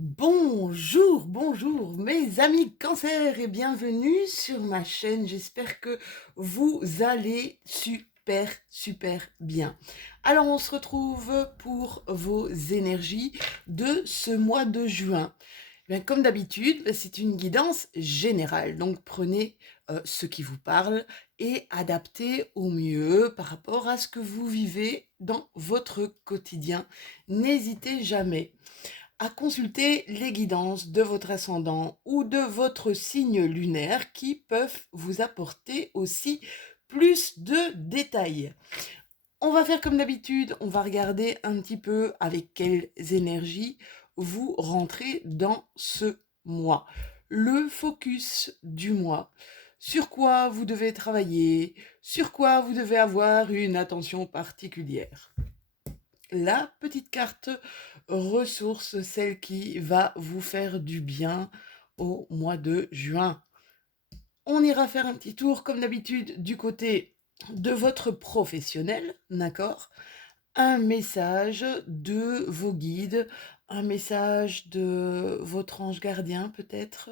Bonjour, bonjour mes amis cancer et bienvenue sur ma chaîne. J'espère que vous allez super, super bien. Alors on se retrouve pour vos énergies de ce mois de juin. Bien, comme d'habitude, c'est une guidance générale, donc prenez ce qui vous parle et adaptez au mieux par rapport à ce que vous vivez dans votre quotidien. N'hésitez jamais à consulter les guidances de votre ascendant ou de votre signe lunaire qui peuvent vous apporter aussi plus de détails. On va faire comme d'habitude, on va regarder un petit peu avec quelles énergies vous rentrez dans ce mois. Le focus du mois. Sur quoi vous devez travailler, sur quoi vous devez avoir une attention particulière. La petite carte ressource, celle qui va vous faire du bien au mois de juin. On ira faire un petit tour, comme d'habitude, du côté de votre professionnel, d'accord? Un message de vos guides, un message de votre ange gardien peut-être,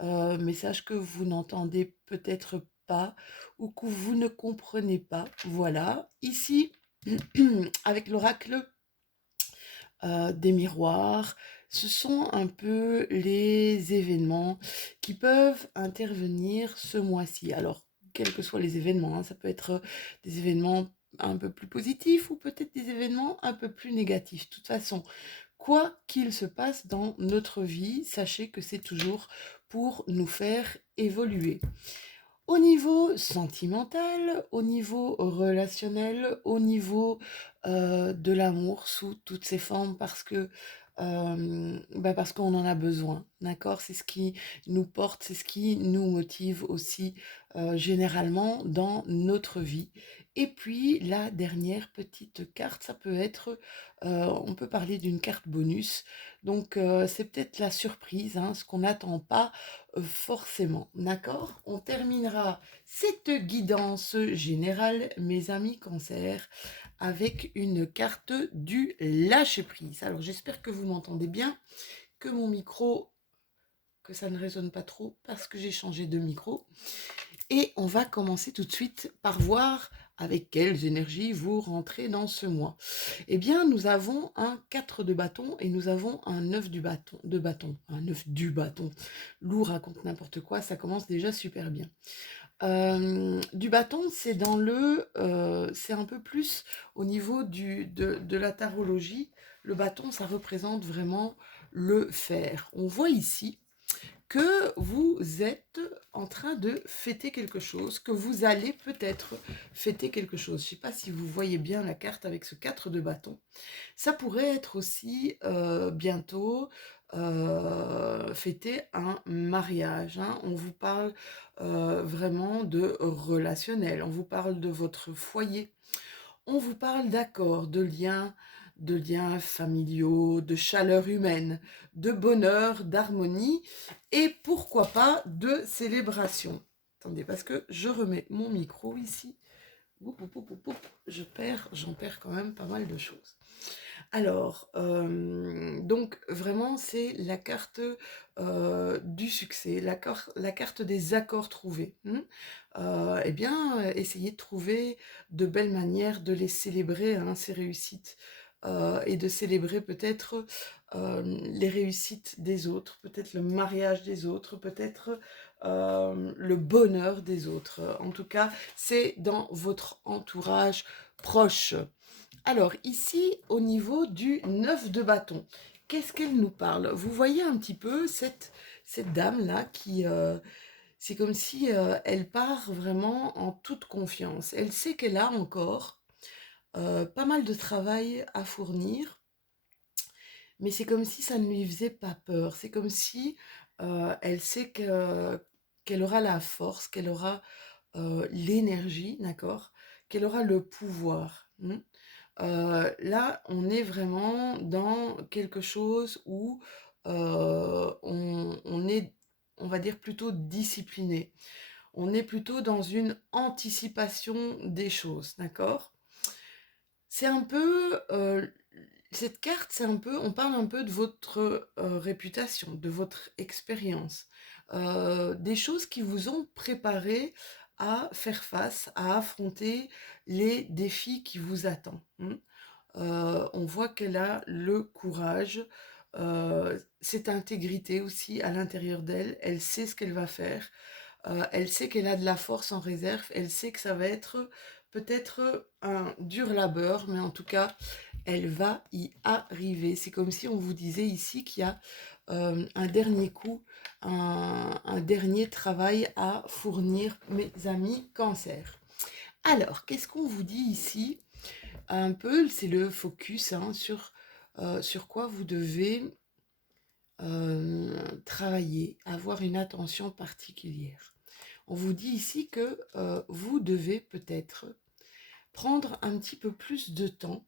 message que vous n'entendez peut-être pas ou que vous ne comprenez pas. Voilà, ici, avec l'oracle des miroirs. Ce sont un peu les événements qui peuvent intervenir ce mois-ci. Alors, quels que soient les événements, hein, ça peut être des événements un peu plus positifs ou peut-être des événements un peu plus négatifs. De toute façon, quoi qu'il se passe dans notre vie, sachez que c'est toujours pour nous faire évoluer. Au niveau sentimental, au niveau relationnel, au niveau de l'amour sous toutes ses formes parce qu'on en a besoin, d'accord? C'est ce qui nous porte, c'est ce qui nous motive aussi généralement dans notre vie. Et puis la dernière petite carte, ça peut être, on peut parler d'une carte bonus. Donc c'est peut-être la surprise, hein, ce qu'on n'attend pas forcément, d'accord? On terminera cette guidance générale, mes amis cancer, avec une carte du lâcher-prise. Alors j'espère que vous m'entendez bien, que mon micro, que ça ne résonne pas trop parce que j'ai changé de micro. Et on va commencer tout de suite par voir avec quelles énergies vous rentrez dans ce mois. Eh bien, nous avons un 4 de bâton et nous avons un 9 de bâton. Un 9 du bâton. Lou raconte n'importe quoi, ça commence déjà super bien. Du bâton, c'est c'est un peu plus au niveau de la tarologie. Le bâton, ça représente vraiment le fer. On voit ici que vous êtes en train de fêter quelque chose, que vous allez peut-être fêter quelque chose. Je ne sais pas si vous voyez bien la carte avec ce 4 de bâton. Ça pourrait être aussi bientôt fêter un mariage, hein. On vous parle vraiment de relationnel, on vous parle de votre foyer, on vous parle d'accords, de liens familiaux, de chaleur humaine, de bonheur, d'harmonie et pourquoi pas de célébration. Attendez, parce que je remets mon micro ici. Oup, oup, oup, oup, oup. J'en perds quand même pas mal de choses. Alors, donc vraiment, c'est la carte du succès, la carte des accords trouvés. Eh bien, essayez de trouver de belles manières de les célébrer, hein, ces réussites, et de célébrer peut-être les réussites des autres, peut-être le mariage des autres, peut-être le bonheur des autres. En tout cas, c'est dans votre entourage proche. Alors ici, au niveau du 9 de bâton, qu'est-ce qu'elle nous parle? Vous voyez un petit peu cette dame-là qui, c'est comme si elle part vraiment en toute confiance. Elle sait qu'elle a encore pas mal de travail à fournir, mais c'est comme si ça ne lui faisait pas peur. C'est comme si elle sait qu'elle aura la force, qu'elle aura l'énergie, d'accord? Qu'elle aura le pouvoir. Là, on est vraiment dans quelque chose où on est, on va dire, plutôt discipliné. On est plutôt dans une anticipation des choses, d'accord? C'est un peu cette carte, c'est un peu, on parle un peu de votre réputation, de votre expérience, des choses qui vous ont préparé à faire face, à affronter les défis qui vous attendent. On voit qu'elle a le courage, cette intégrité aussi à l'intérieur d'elle. Elle sait ce qu'elle va faire. Elle sait qu'elle a de la force en réserve. Elle sait que ça va être peut-être un dur labeur, mais en tout cas, elle va y arriver. C'est comme si on vous disait ici qu'il y a un dernier coup, un dernier travail à fournir, mes amis Cancer. Alors, qu'est-ce qu'on vous dit ici? Un peu, c'est le focus hein, sur quoi vous devez travailler, avoir une attention particulière. On vous dit ici que vous devez peut-être prendre un petit peu plus de temps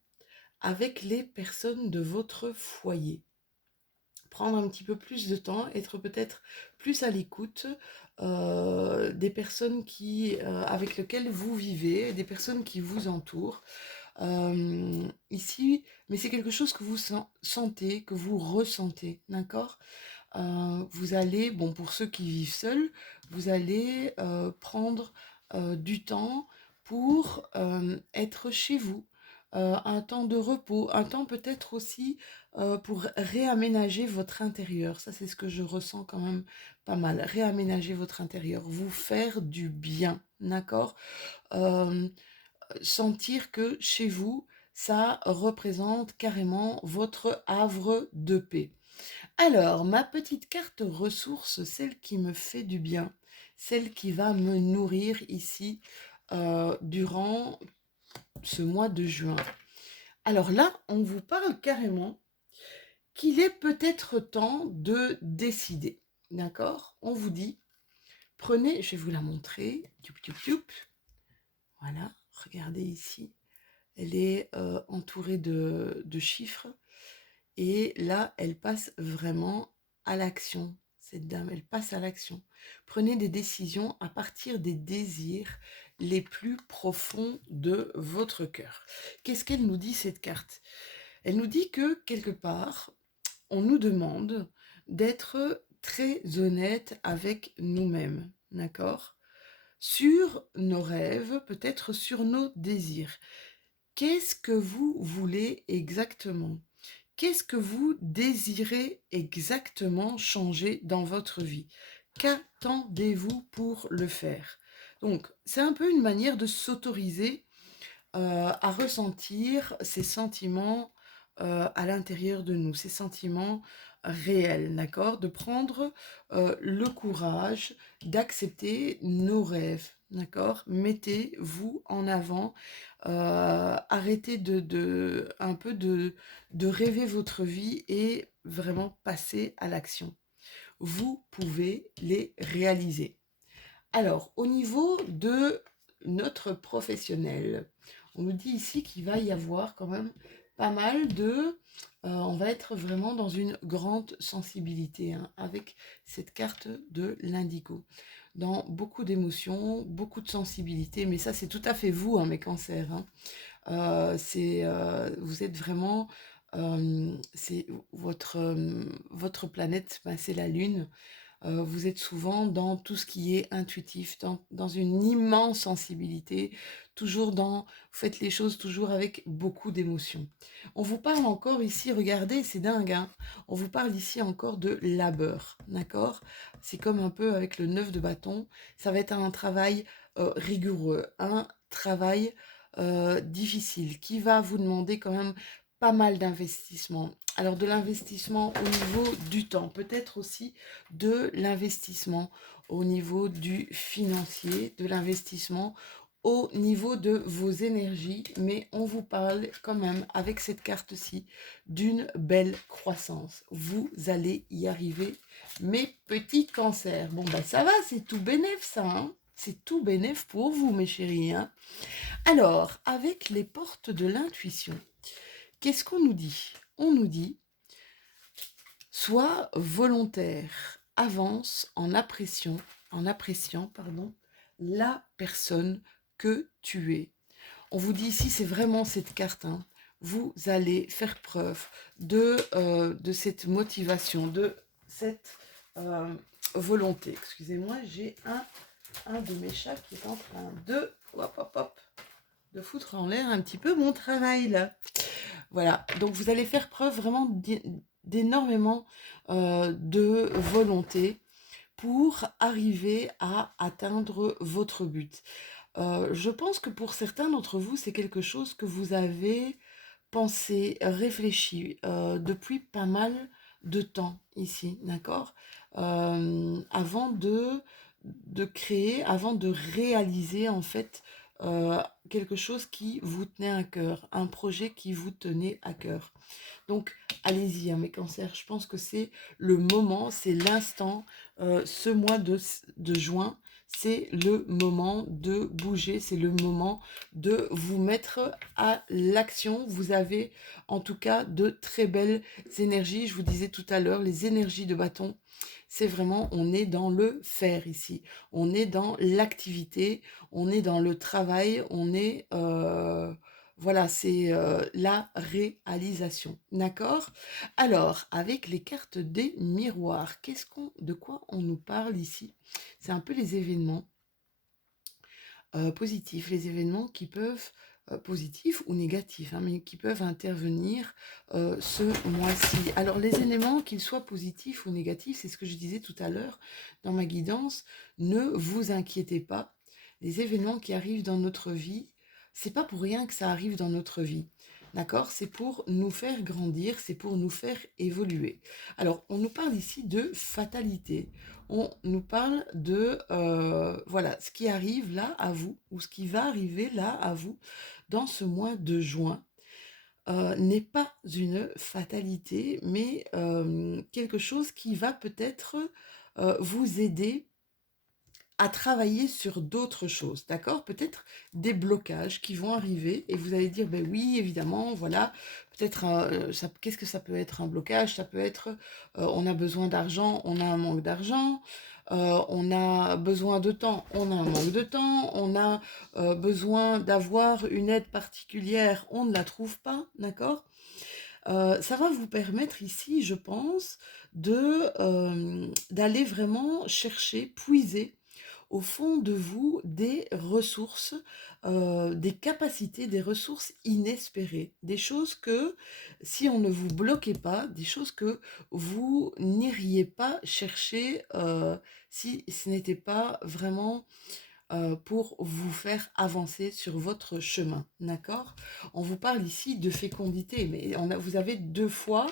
avec les personnes de votre foyer. Prendre un petit peu plus de temps, être peut-être plus à l'écoute des personnes avec lesquelles vous vivez, des personnes qui vous entourent. Ici, mais c'est quelque chose que vous sentez, que vous ressentez, d'accord? Vous allez, bon, pour ceux qui vivent seuls, vous allez prendre du temps pour être chez vous, un temps de repos, un temps peut-être aussi pour réaménager votre intérieur. Ça, c'est ce que je ressens quand même pas mal. Réaménager votre intérieur, vous faire du bien, d'accord? Euh, Sentir que chez vous, ça représente carrément votre havre de paix. Alors, ma petite carte ressource, celle qui me fait du bien, celle qui va me nourrir ici durant ce mois de juin. Alors là, on vous parle carrément qu'il est peut-être temps de décider. D'accord? On vous dit, prenez, je vais vous la montrer. Voilà, regardez ici. Elle est entourée de chiffres. Et là, elle passe vraiment à l'action. Cette dame, elle passe à l'action. Prenez des décisions à partir des désirs les plus profonds de votre cœur. Qu'est-ce qu'elle nous dit, cette carte? Elle nous dit que, quelque part, on nous demande d'être très honnête avec nous-mêmes, d'accord? Sur nos rêves, peut-être sur nos désirs. Qu'est-ce que vous voulez exactement? Qu'est-ce que vous désirez exactement changer dans votre vie? Qu'attendez-vous pour le faire? Donc, c'est un peu une manière de s'autoriser à ressentir ces sentiments à l'intérieur de nous, ces sentiments réels, d'accord? De prendre le courage d'accepter nos rêves, d'accord? Mettez-vous en avant, arrêtez un peu de rêver votre vie et vraiment passer à l'action. Vous pouvez les réaliser. Alors, au niveau de notre professionnel, on nous dit ici qu'il va y avoir quand même pas mal de... on va être vraiment dans une grande sensibilité hein, avec cette carte de l'indigo. Dans beaucoup d'émotions, beaucoup de sensibilité, mais ça c'est tout à fait vous, hein, mes cancers. Hein. Vous êtes vraiment... c'est votre planète, ben, c'est la Lune. Vous êtes souvent dans tout ce qui est intuitif, dans une immense sensibilité, vous faites les choses toujours avec beaucoup d'émotion. On vous parle encore ici, regardez, c'est dingue, hein, on vous parle ici encore de labeur, d'accord? C'est comme un peu avec le 9 de bâton, ça va être un travail rigoureux, un travail difficile, qui va vous demander quand même pas mal d'investissement. Alors de l'investissement au niveau du temps, peut-être aussi de l'investissement au niveau du financier, de l'investissement au niveau de vos énergies, mais on vous parle quand même avec cette carte-ci d'une belle croissance. Vous allez y arriver, mes petits cancers. Bon, bah ça va, c'est tout bénef ça, hein, c'est tout bénef pour vous, mes chéris. Hein. Alors, avec les portes de l'intuition, qu'est-ce qu'on nous dit? On nous dit sois volontaire, avance en appréciant la personne que tu es. On vous dit ici, c'est vraiment cette carte, hein. vous allez faire preuve de cette motivation, de cette volonté. Excusez-moi, j'ai un de mes chats qui est en train de, hop, hop, hop, de foutre en l'air un petit peu mon travail là. Voilà, donc vous allez faire preuve vraiment d'énormément de volonté pour arriver à atteindre votre but. Je pense que pour certains d'entre vous, c'est quelque chose que vous avez pensé, réfléchi depuis pas mal de temps ici, d'accord? Avant de créer, avant de réaliser en fait quelque chose qui vous tenait à cœur, un projet qui vous tenait à cœur. Donc, allez-y, hein, mes cancers, je pense que c'est le moment, c'est l'instant, ce mois de juin, c'est le moment de bouger, c'est le moment de vous mettre à l'action. Vous avez en tout cas de très belles énergies. Je vous disais tout à l'heure, les énergies de bâton, c'est vraiment, on est dans le faire ici. On est dans l'activité, on est dans le travail, on est... voilà, c'est la réalisation. D'accord? Alors, avec les cartes des miroirs, de quoi on nous parle ici? C'est un peu les événements positifs, les événements qui peuvent, positifs ou négatifs, hein, mais qui peuvent intervenir ce mois-ci. Alors, les éléments, qu'ils soient positifs ou négatifs, c'est ce que je disais tout à l'heure dans ma guidance, ne vous inquiétez pas. Les événements qui arrivent dans notre vie, c'est pas pour rien que ça arrive dans notre vie. D'accord? C'est pour nous faire grandir, c'est pour nous faire évoluer. Alors, on nous parle ici de fatalité. On nous parle de voilà, ce qui arrive là à vous, ou ce qui va arriver là à vous dans ce mois de juin. N'est pas une fatalité, mais quelque chose qui va peut-être vous aider à travailler sur d'autres choses, d'accord? Peut-être des blocages qui vont arriver et vous allez dire, ben oui, évidemment, voilà, peut-être, qu'est-ce que ça peut être un blocage? Ça peut être, on a besoin d'argent, on a un manque d'argent, on a besoin de temps, on a un manque de temps, on a besoin d'avoir une aide particulière, on ne la trouve pas, d'accord? Ça va vous permettre ici, je pense, d'aller vraiment chercher, puiser au fond de vous des ressources, des capacités, des ressources inespérées, des choses que si on ne vous bloquait pas, des choses que vous n'iriez pas chercher si ce n'était pas vraiment pour vous faire avancer sur votre chemin, d'accord? On vous parle ici de fécondité, mais vous avez deux fois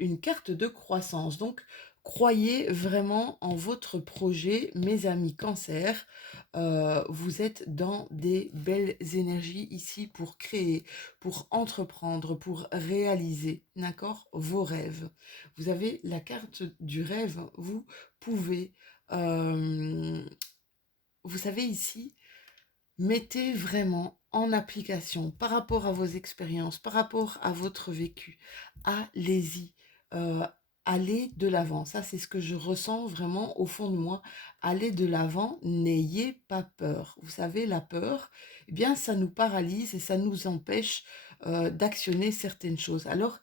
une carte de croissance. Donc, croyez vraiment en votre projet, mes amis Cancer. Vous êtes dans des belles énergies ici pour créer, pour entreprendre, pour réaliser, d'accord, vos rêves. Vous avez la carte du rêve. Vous pouvez, vous savez ici, mettez vraiment en application par rapport à vos expériences, par rapport à votre vécu. Allez-y, euh, allez de l'avant. Ça, c'est ce que je ressens vraiment au fond de moi. Allez de l'avant, n'ayez pas peur. Vous savez, la peur, eh bien, ça nous paralyse et ça nous empêche d'actionner certaines choses. Alors,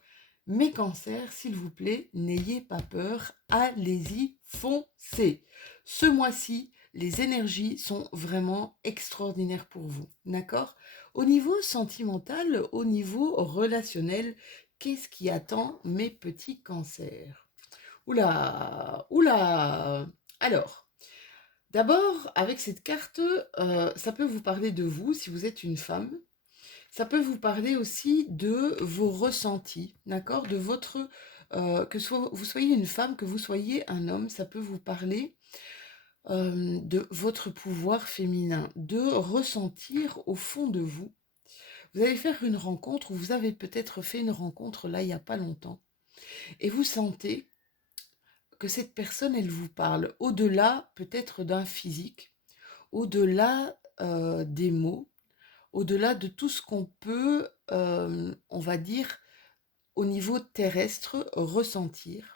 mes cancers, s'il vous plaît, n'ayez pas peur. Allez-y, foncez. Ce mois-ci, les énergies sont vraiment extraordinaires pour vous, d'accord? Au niveau sentimental, au niveau relationnel, qu'est-ce qui attend mes petits cancers? Oula, oula. Alors, d'abord, avec cette carte, ça peut vous parler de vous si vous êtes une femme. Ça peut vous parler aussi de vos ressentis, d'accord? De votre, vous soyez une femme, que vous soyez un homme, ça peut vous parler de votre pouvoir féminin, de ressentir au fond de vous. Vous allez faire une rencontre, ou vous avez peut-être fait une rencontre là il n'y a pas longtemps, et vous sentez que cette personne, elle vous parle, au-delà peut-être d'un physique, au-delà des mots, au-delà de tout ce qu'on peut, on va dire, au niveau terrestre, ressentir.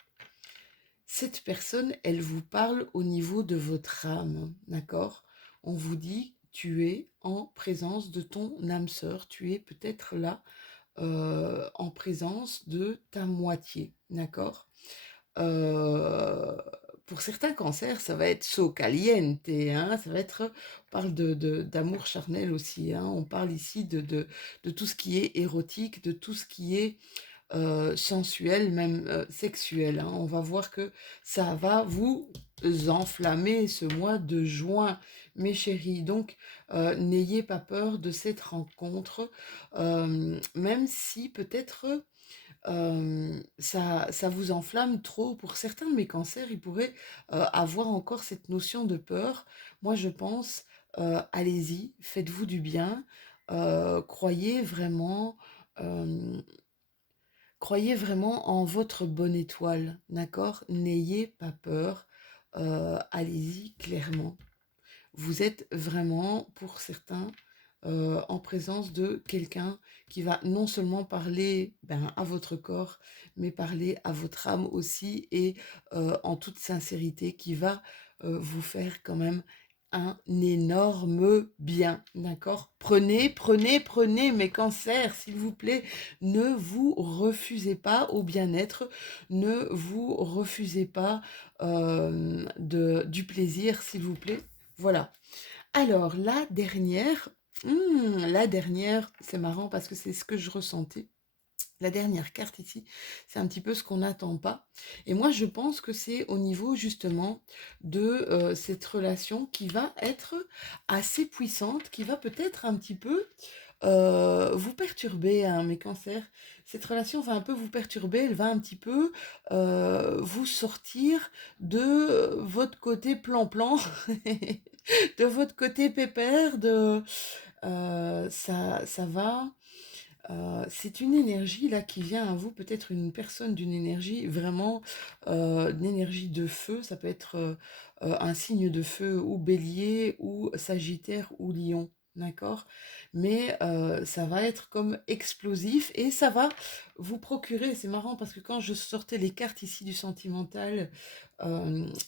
Cette personne, elle vous parle au niveau de votre âme, d'accord? On vous dit, tu es en présence de ton âme sœur, tu es peut-être là en présence de ta moitié, d'accord? Heu, pour certains cancers, ça va être so caliente, hein, ça va être on parle d'amour charnel aussi, hein. On parle ici de tout ce qui est érotique, de tout ce qui est sensuel, même sexuel, hein. On va voir que ça va vous enflammer ce mois de juin, mes chéris. Donc, n'ayez pas peur de cette rencontre, même si peut-être ça vous enflamme trop. Pour certains de mes cancers, ils pourraient avoir encore cette notion de peur. Moi, je pense, allez-y, faites-vous du bien, croyez vraiment. euh, Croyez vraiment en votre bonne étoile, d'accord? N'ayez pas peur, allez-y clairement. Vous êtes vraiment, pour certains, en présence de quelqu'un qui va non seulement parler, ben, à votre corps, mais parler à votre âme aussi et en toute sincérité, qui va, vous faire quand même un énorme bien, d'accord? Prenez mes cancers, s'il vous plaît. Ne vous refusez pas au bien-être, ne vous refusez pas, du plaisir, s'il vous plaît. Voilà. Alors la dernière, c'est marrant parce que c'est ce que je ressentais. La dernière carte ici, c'est un petit peu ce qu'on n'attend pas. Et moi, je pense que c'est au niveau justement de cette relation qui va être assez puissante, qui va peut-être un petit peu vous perturber, hein, mes cancers. Cette relation va un peu vous perturber, elle va un petit peu vous sortir de votre côté plan-plan, de votre côté pépère, ça va. C'est une énergie là qui vient à vous, peut-être une personne d'une énergie vraiment, une énergie de feu, ça peut être un signe de feu ou bélier ou sagittaire ou lion, d'accord? Mais ça va être comme explosif et ça va vous procurer, c'est marrant parce que quand je sortais les cartes ici du sentimental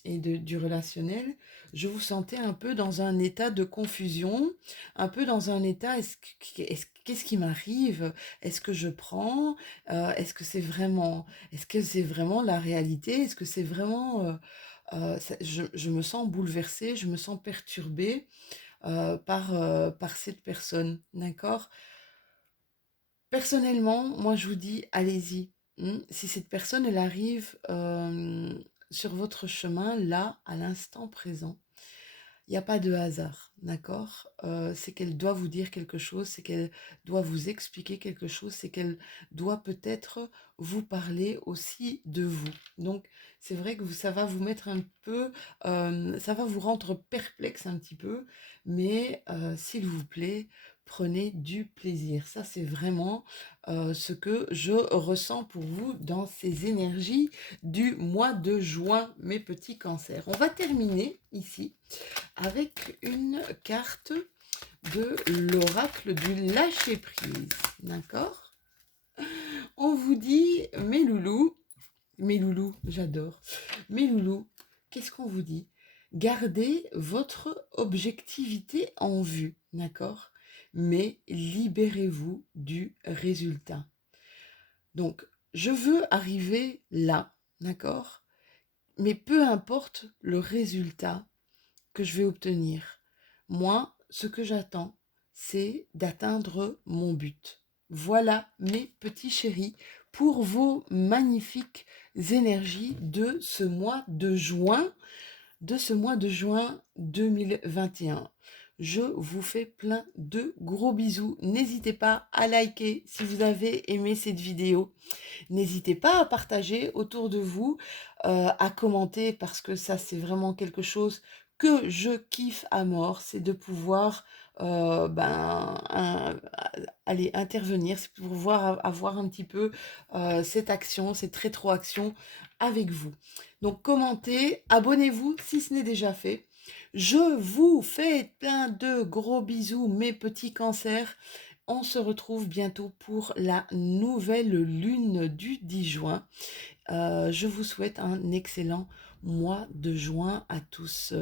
et du relationnel, je vous sentais un peu dans un état de confusion, un peu dans un état, qu'est-ce qui m'arrive? Est-ce que je prends? Est-ce que c'est vraiment la réalité? Est-ce que c'est vraiment, je me sens bouleversée, je me sens perturbée par cette personne, d'accord? Personnellement, moi je vous dis, allez-y. Si cette personne, elle arrive sur votre chemin, là, à l'instant présent, il n'y a pas de hasard, d'accord? C'est qu'elle doit vous dire quelque chose, c'est qu'elle doit vous expliquer quelque chose, c'est qu'elle doit peut-être vous parler aussi de vous. Donc, c'est vrai que ça va vous mettre un peu, ça va vous rendre perplexe un petit peu, mais s'il vous plaît, prenez du plaisir. Ça, c'est vraiment ce que je ressens pour vous dans ces énergies du mois de juin, mes petits cancers. On va terminer ici avec une carte de l'oracle du lâcher-prise. D'accord? On vous dit, mes loulous, j'adore. Mes loulous, qu'est-ce qu'on vous dit? Gardez votre objectivité en vue, d'accord? Mais libérez-vous du résultat. Donc, je veux arriver là, d'accord? Mais peu importe le résultat que je vais obtenir. Moi, ce que j'attends, c'est d'atteindre mon but. Voilà, mes petits chéris, pour vos magnifiques énergies de ce mois de juin 2021. Je vous fais plein de gros bisous. N'hésitez pas à liker si vous avez aimé cette vidéo. N'hésitez pas à partager autour de vous, à commenter parce que ça c'est vraiment quelque chose que je kiffe à mort, c'est de pouvoir aller intervenir, c'est pouvoir avoir un petit peu cette action, cette rétroaction avec vous. Donc commentez, abonnez-vous si ce n'est déjà fait. Je vous fais plein de gros bisous, mes petits cancers. On se retrouve bientôt pour la nouvelle lune du 10 juin. Je vous souhaite un excellent mois de juin à tous.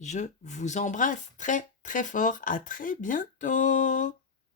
Je vous embrasse très très fort. À très bientôt.